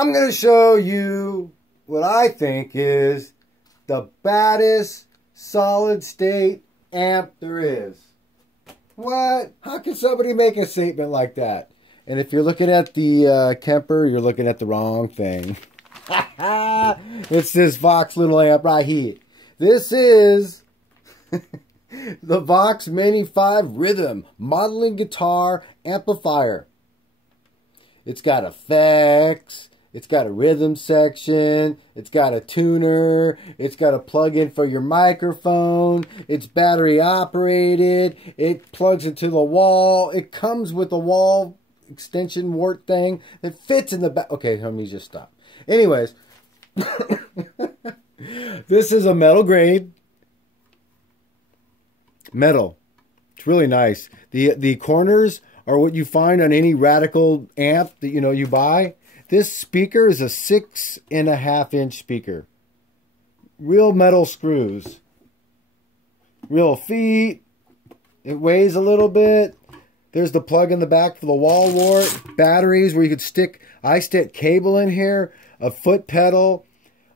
I'm going to show you what I think is the baddest solid state amp there is. What? How can somebody make a statement like that? And if you're looking at the Kemper, you're looking at the wrong thing. It's this Vox little amp right here. This is the Vox Mini 5 Rhythm modeling guitar amplifier. It's got effects. It's got a rhythm section. It's got a tuner. It's got a plug-in for your microphone. It's battery operated. It plugs into the wall. It comes with a wall extension wart thing that fits in the back. Okay, let me just stop. Anyways, this is a metal grade. Metal. It's really nice. The corners are what you find on any Radical amp that you buy. This speaker is a 6.5-inch speaker. Real metal screws. Real feet. It weighs a little bit. There's the plug in the back for the wall wart. Batteries where you could stick, I stick cable in here. A foot pedal.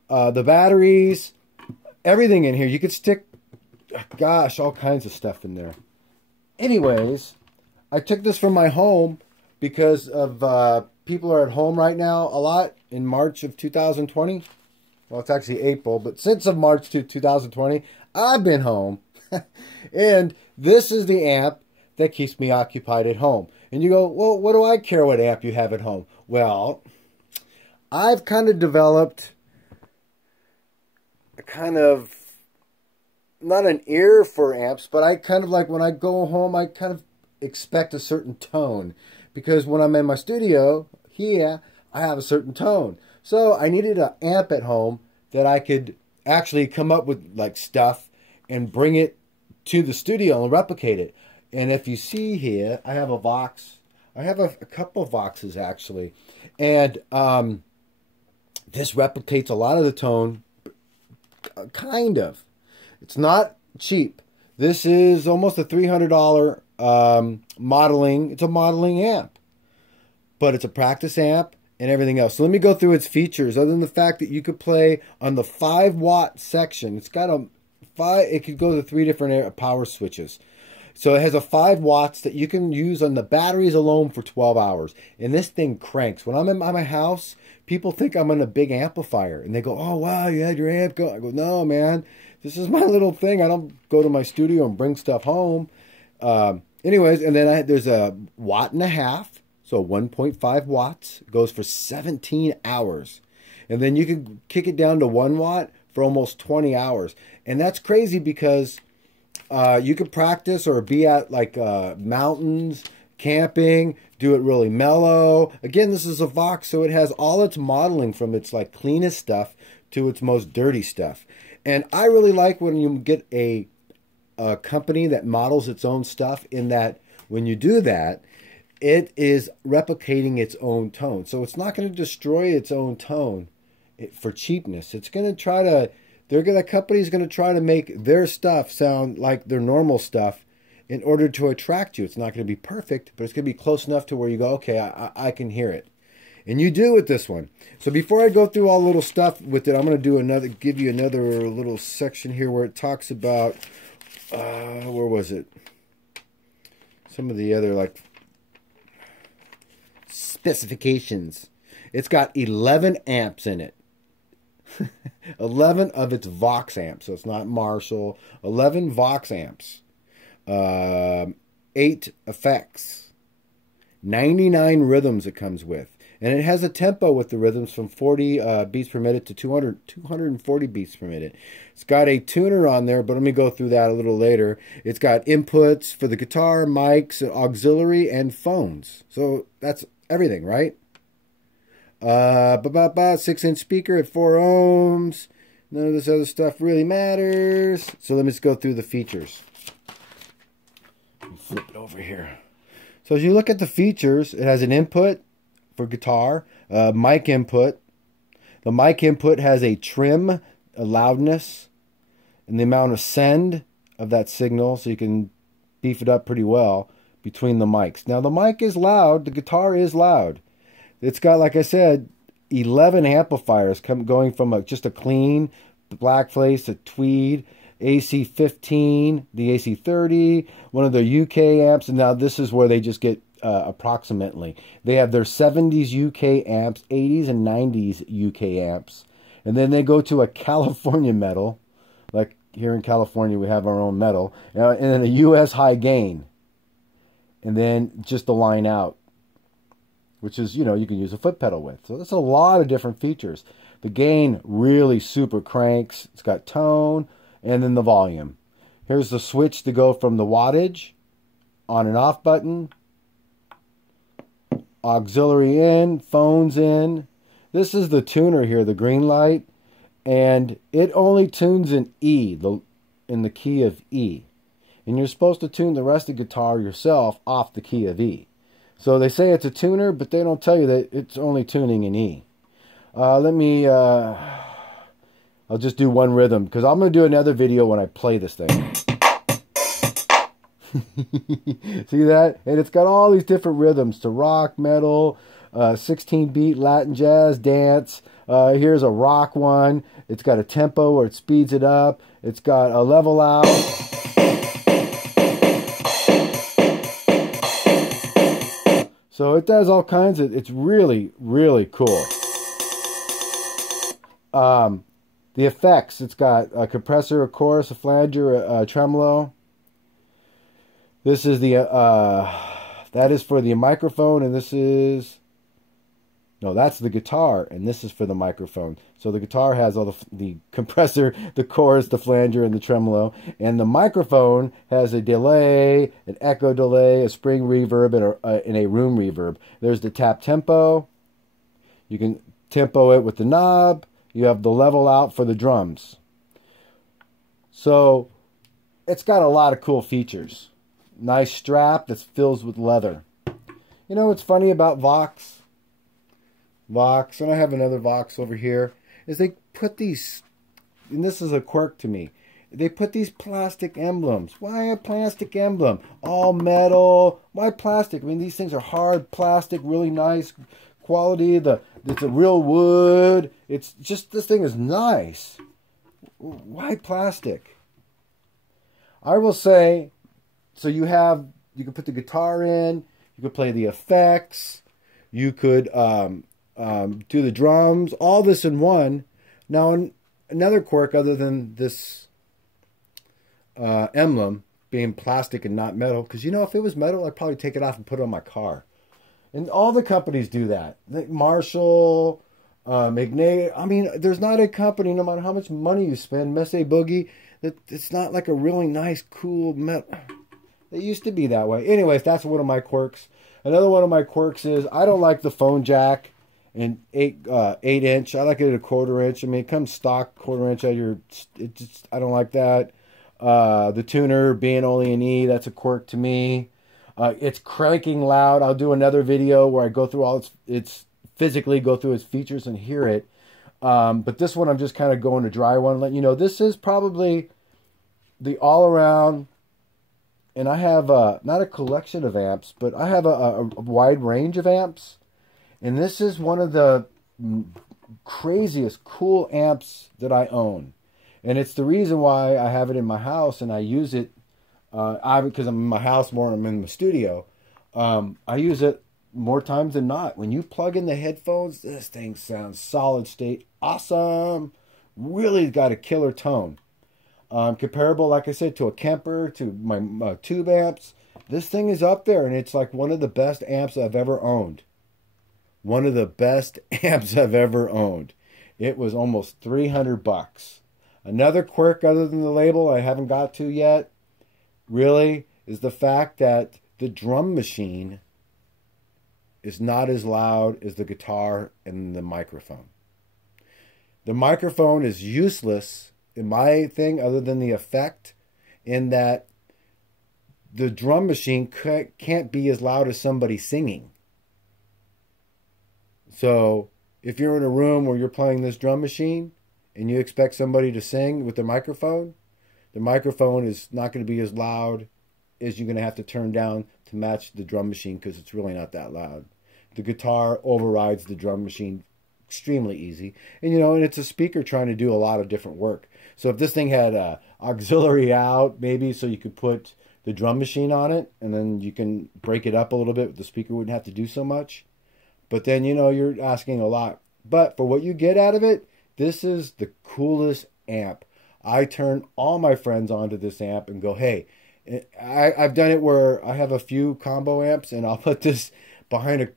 The batteries. Everything in here. You could stick, gosh, all kinds of stuff in there. Anyways, I took this from my home because of people are at home right now a lot in March of 2020. Well, it's actually April, but since of March to 2020, I've been home. And this is the amp that keeps me occupied at home. And you go, well, what do I care what amp you have at home? Well, I've kind of developed a kind of, not an ear for amps, but I kind of like when I go home, I kind of expect a certain tone. Because when I'm in my studio here, I have a certain tone. So I needed an amp at home that I could actually come up with like stuff and bring it to the studio and replicate it. And if you see here, I have a Vox. I have a couple of Voxes actually. And this replicates a lot of the tone. Kind of. It's not cheap. This is almost a $300 modeling. It's a modeling amp. But it's a practice amp and everything else. So let me go through its features. Other than the fact that you could play on the 5-watt section. It's got it could go to 3 different power switches. So it has a 5 watts that you can use on the batteries alone for 12 hours. And this thing cranks. When I'm in my house, people think I'm in a big amplifier. And they go, oh, wow, you had your amp go. I go, no, man. This is my little thing. I don't go to my studio and bring stuff home. Anyways, and then there's a 1.5 watts. So 1.5 watts. It goes for 17 hours. And then you can kick it down to 1 watt for almost 20 hours. And that's crazy because you could practice or be at like mountains, camping, do it really mellow. Again, this is a Vox, so it has all its modeling from its like cleanest stuff to its most dirty stuff. And I really like when you get a company that models its own stuff, in that when you do that, it is replicating its own tone. So it's not going to destroy its own tone for cheapness. It's going to try to, that company's going to try to make their stuff sound like their normal stuff in order to attract you. It's not going to be perfect, but it's going to be close enough to where you go, okay, I can hear it. And you do with this one. So before I go through all the little stuff with it, I'm going to give you another little section here where it talks about, where was it? Some of the other like specifications. It's got 11 amps in it. 11 of its Vox amps. So it's not Marshall. 11 Vox amps. 8 effects. 99 rhythms it comes with. And it has a tempo with the rhythms from 40 beats per minute to 240 beats per minute. It's got a tuner on there, but let me go through that a little later. It's got inputs for the guitar, mics, auxiliary, and phones. So that's everything, right? 6-inch speaker at 4 ohms. None of this other stuff really matters. So let me just go through the features. Flip it over here. So as you look at the features, it has an input for guitar, mic input. The mic input has a trim, a loudness, and the amount of send of that signal, so you can beef it up pretty well between the mics. Now the mic is loud, the guitar is loud. It's got, like I said, 11 amplifiers going from just a clean blackface to tweed, AC15, the AC30, one of their UK amps, and now this is where they just get approximately. They have their 70s UK amps, 80s and 90s UK amps, and then they go to a California metal, like here in California we have our own metal, and then a US high gain, and then just the line out, which is, you can use a foot pedal with. So that's a lot of different features. The gain really super cranks. It's got tone, and then the volume. Here's the switch to go from the wattage, on and off button, auxiliary in, phones in. This is the tuner here, the green light, and it only tunes in E, in the key of E. And you're supposed to tune the rest of the guitar yourself off the key of E. So they say it's a tuner, but they don't tell you that it's only tuning in E. I'll just do one rhythm, because I'm going to do another video when I play this thing. See that? And it's got all these different rhythms to rock, metal, 16-beat, Latin jazz, dance. Here's a rock one. It's got a tempo where it speeds it up. It's got a level out. So it does all kinds of, it's really, really cool. The effects, it's got a compressor, a chorus, a flanger, a tremolo. This is the, that is for the microphone, and this is, no, that's the guitar, and this is for the microphone. So the guitar has all the compressor, the chorus, the flanger, and the tremolo. And the microphone has a delay, an echo delay, a spring reverb, and a room reverb. There's the tap tempo. You can tempo it with the knob. You have the level out for the drums. So it's got a lot of cool features. Nice strap that fills with leather. You know what's funny about Vox? Vox, and I have another Vox over here, is they put these, and this is a quirk to me, they put these plastic emblems. Why a plastic emblem? All metal. Why plastic? I mean, these things are hard plastic, really nice quality. It's a real wood. It's just, this thing is nice. Why plastic? I will say, so you can put the guitar in, you could play the effects, you could do the drums, all this in one. Now, another quirk other than this emblem being plastic and not metal, because if it was metal, I'd probably take it off and put it on my car. And all the companies do that. Marshall, Magnate. I mean, there's not a company, no matter how much money you spend, Messe Boogie, that it's not like a really nice, cool metal. It used to be that way. Anyways, that's one of my quirks. Another one of my quirks is I don't like the phone jack in 8-inch. I like it at a 1/4 inch. I mean, it comes stock 1/4 inch out your. I don't like that. The tuner being only an E, that's a quirk to me. It's cranking loud. I'll do another video where I go through all its physically go through its features and hear it. But this one I'm just kind of going to dry one. Let you know this is probably the all around. And I have not a collection of amps, but I have a wide range of amps. And this is one of the craziest cool amps that I own. And it's the reason why I have it in my house and I use it. Because I'm in my house more than I'm in the studio. I use it more times than not. When you plug in the headphones, this thing sounds solid state. Awesome. Really got a killer tone. Comparable, like I said, to a Kemper, to my tube amps. This thing is up there, and it's like one of the best amps I've ever owned. One of the best amps I've ever owned. It was almost $300. Another quirk other than the label I haven't got to yet, really, is the fact that the drum machine is not as loud as the guitar and the microphone. The microphone is useless in my thing other than the effect, in that the drum machine can't be as loud as somebody singing. So if you're in a room where you're playing this drum machine and you expect somebody to sing with the microphone is not going to be as loud as you're going to have to turn down to match the drum machine, because it's really not that loud. The guitar overrides the drum machine extremely easy. And, and it's a speaker trying to do a lot of different work. So if this thing had a auxiliary out, maybe so you could put the drum machine on it, and then you can break it up a little bit, the speaker wouldn't have to do so much. But then, you're asking a lot. But for what you get out of it, this is the coolest amp. I turn all my friends onto this amp and go, hey, I've done it where I have a few combo amps, and I'll put this behind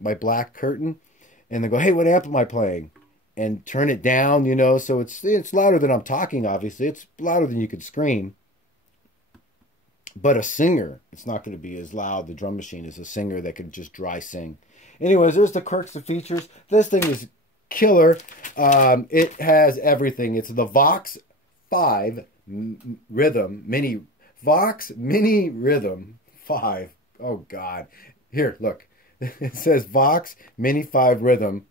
my black curtain, and they go, hey, what amp am I playing? And turn it down, so it's louder than I'm talking, obviously. It's louder than you could scream. But a singer, it's not going to be as loud, the drum machine, as a singer that can just dry sing. Anyways, there's the quirks and features. This thing is killer. It has everything. It's the Vox 5 Rhythm Mini. Vox Mini Rhythm 5. Oh, God. Here, look. It says Vox Mini 5 Rhythm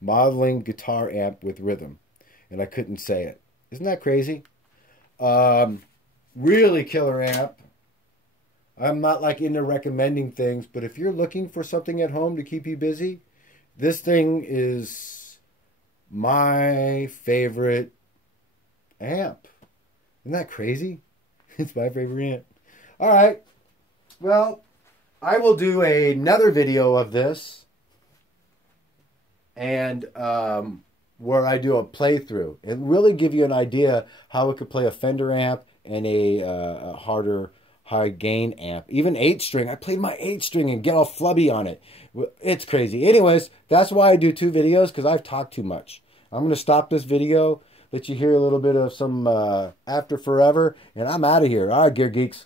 Modeling Guitar Amp with Rhythm. And I couldn't say it. Isn't that crazy? Really killer amp. I'm not into recommending things, but if you're looking for something at home to keep you busy, this thing is my favorite amp. Isn't that crazy? It's my favorite amp. All right. Well, I will do another video of this, and where I do a playthrough and really give you an idea how it could play a Fender amp and a harder high gain amp. Even 8-string. I played my 8-string and get all flubby on it. It's crazy. Anyways, that's why I do 2 videos, because I've talked too much. I'm going to stop this video, let you hear a little bit of some After Forever, and I'm out of here. All right, Gear Geeks.